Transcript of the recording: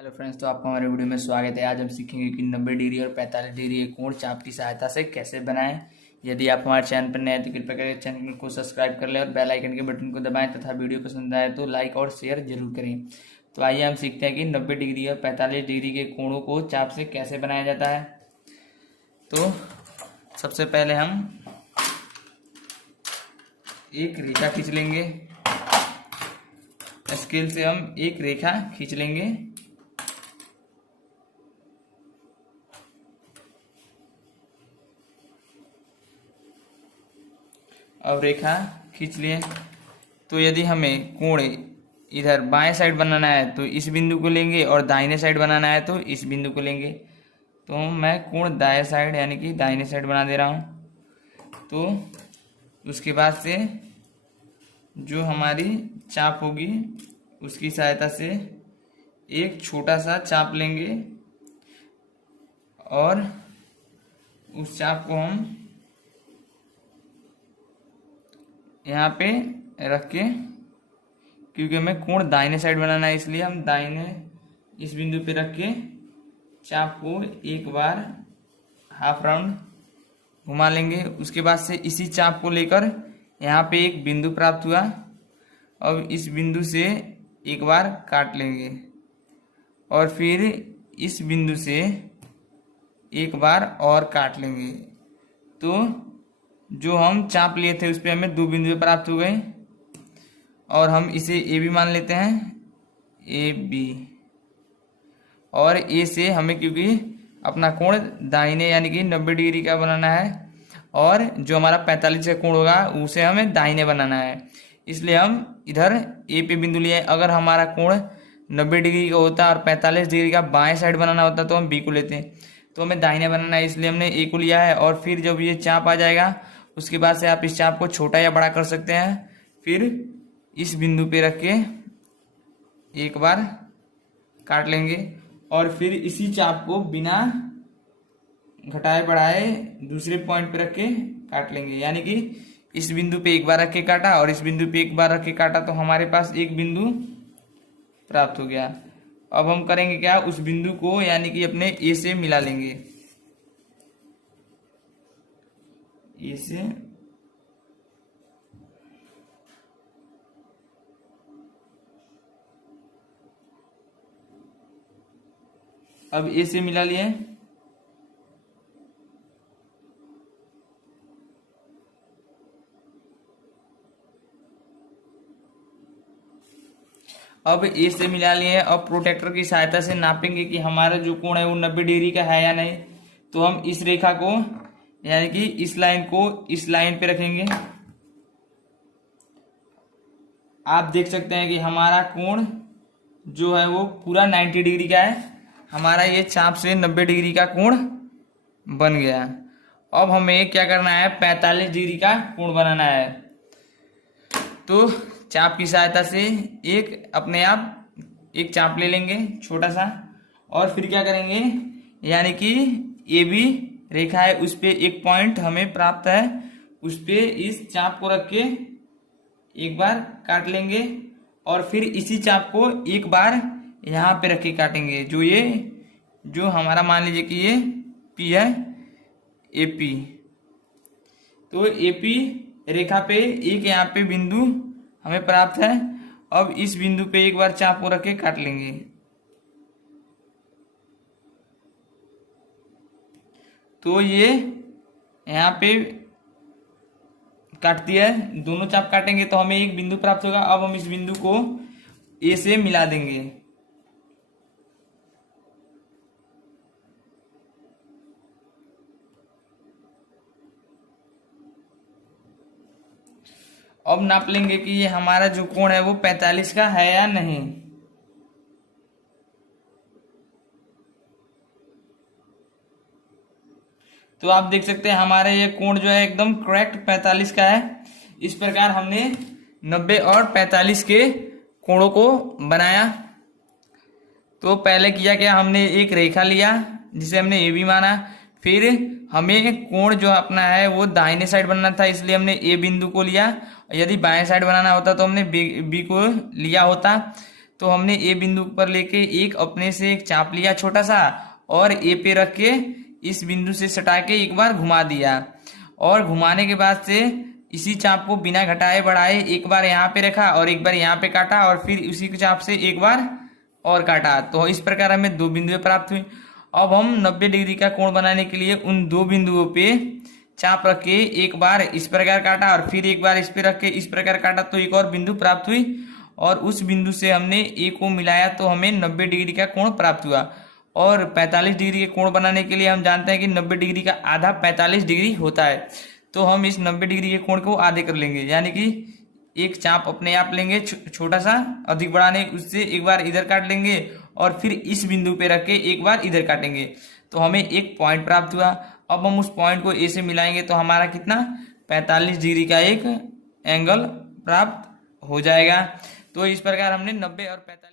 Hello friends, तो आपको हमारे वीडियो में स्वागत है। आज हम सीखेंगे कि 90 डिग्री और 45 डिग्री के कोण चाप की सहायता से कैसे बनाएं। यदि आप हमारे चैनल पर नए हैं तो कृपया करके चैनल को सब्सक्राइब कर लें और बेल आइकन के बटन को दबाएं तथा वीडियो पसंद आए तो लाइक और शेयर जरूर करें। तो आइए हम सीखते हैं कि 90 डिग्री और 45 डिग्री के कोणों को चाप से कैसे बनाया जाता है। तो सबसे पहले हम एक रेखा खींच लेंगे। स्केल से हम एक रेखा खींच लेंगे। अब रेखा खींच लिए तो यदि हमें कोण इधर बाएं साइड बनाना है तो इस बिंदु को लेंगे और दाहिने साइड बनाना है तो इस बिंदु को लेंगे। तो मैं कोण दाएं साइड यानी कि दाहिने साइड बना दे रहा हूँ। तो उसके बाद से जो हमारी चाप होगी उसकी सहायता से एक छोटा सा चाप लेंगे और उस चाप को हम यहाँ पे रख के, क्योंकि हमें कोण दाहिने साइड बनाना है इसलिए हम दाहिने इस बिंदु पे रख के चाप को एक बार हाफ राउंड घुमा लेंगे। उसके बाद से इसी चाप को लेकर यहाँ पे एक बिंदु प्राप्त हुआ। अब इस बिंदु से एक बार काट लेंगे और फिर इस बिंदु से एक बार और काट लेंगे। तो जो हम चाप लिए थे उस पर हमें दो बिंदु प्राप्त हो गए और हम इसे ए बी मान लेते हैं, ए बी। और ए से हमें, क्योंकि अपना कोण दाहिने यानी कि 90 डिग्री का बनाना है और जो हमारा 45 का कोण होगा उसे हमें दाहिने बनाना है, इसलिए हम इधर ए पे बिंदु लिए। अगर हमारा कोण 90 डिग्री का होता और 45 डिग्री का बाएं साइड बनाना होता तो हम बी को लेते। तो हमें दाहिने बनाना है इसलिए हमने ए को लिया है। और फिर जब ये चाप आ जाएगा उसके बाद से आप इस चाप को छोटा या बड़ा कर सकते हैं। फिर इस बिंदु पे रख के एक बार काट लेंगे और फिर इसी चाप को बिना घटाए बढ़ाए दूसरे पॉइंट पे रख के काट लेंगे। यानी कि इस बिंदु पे एक बार रख के काटा और इस बिंदु पे एक बार रख के काटा तो हमारे पास एक बिंदु प्राप्त हो गया। अब हम करेंगे क्या, उस बिंदु को यानी कि अपने ए से मिला लेंगे। ए से अब ए से मिला लिए। अब ए से मिला लिए। अब प्रोटेक्टर की सहायता से नापेंगे कि हमारा जो कोण है वो 90 डिग्री का है या नहीं। तो हम इस रेखा को यानी कि इस लाइन को इस लाइन पे रखेंगे। आप देख सकते हैं कि हमारा कोण जो है वो पूरा 90 डिग्री का है। हमारा ये चाप से 90 डिग्री का कोण बन गया। अब हमें क्या करना है, 45 डिग्री का कोण बनाना है। तो चाप की सहायता से एक अपने आप एक चाप ले लेंगे छोटा सा और फिर क्या करेंगे, यानी कि ए बी रेखा है उस पे एक पॉइंट हमें प्राप्त है, उस पे इस चाप को रख के एक बार काट लेंगे और फिर इसी चाप को एक बार यहाँ पे रख के काटेंगे। जो हमारा मान लीजिए कि ये पी है, ए पी। तो ए पी रेखा पे एक यहाँ पे बिंदु हमें प्राप्त है। अब इस बिंदु पे एक बार चाप को रख के काट लेंगे। तो ये यहाँ पे काटती है, दोनों चाप काटेंगे तो हमें एक बिंदु प्राप्त होगा। अब हम इस बिंदु को ए से मिला देंगे। अब नाप लेंगे कि ये हमारा जो कोण है वो 45 का है या नहीं। तो आप देख सकते हैं हमारे ये कोण जो है एकदम करेक्ट 45 का है। इस प्रकार हमने 90 और 45 के कोणों को बनाया। तो पहले किया क्या, हमने एक रेखा लिया जिसे हमने ए बी माना। फिर हमें कोण जो अपना है वो दाहिने साइड बनना था इसलिए हमने ए बिंदु को लिया। यदि बाएं साइड बनाना होता तो हमने बी को लिया होता। तो हमने ए बिंदु पर लेके एक अपने से एक चाप लिया छोटा सा, और ए पे रख के इस बिंदु से सटा के एक बार घुमा दिया, और घुमाने के बाद से इसी चाप को बिना घटाए बढ़ाए एक बार यहाँ पे रखा और एक बार यहाँ पे काटा, और फिर उसी चाप से एक बार और काटा। तो इस प्रकार हमें दो बिंदुएं प्राप्त हुई। अब हम 90 डिग्री का कोण बनाने के लिए उन दो बिंदुओं पे चाप रख के एक बार इस प्रकार काटा और फिर एक बार इस पे रख के इस प्रकार काटा, तो एक और बिंदु प्राप्त हुई, और उस बिंदु से हमने ए को मिलाया तो हमें 90 डिग्री का कोण प्राप्त हुआ। और 45 डिग्री के कोण बनाने के लिए हम जानते हैं कि 90 डिग्री का आधा 45 डिग्री होता है। तो हम इस 90 डिग्री के कोण को आधे कर लेंगे, यानी कि एक चाप अपने आप लेंगे छोटा सा अधिक बढ़ाने, उससे एक बार इधर काट लेंगे और फिर इस बिंदु पे रख के एक बार इधर काटेंगे, तो हमें एक पॉइंट प्राप्त हुआ। अब हम उस पॉइंट को ए से मिलाएंगे तो हमारा कितना 45 डिग्री का एक एंगल प्राप्त हो जाएगा। तो इस प्रकार हमने 90 और 45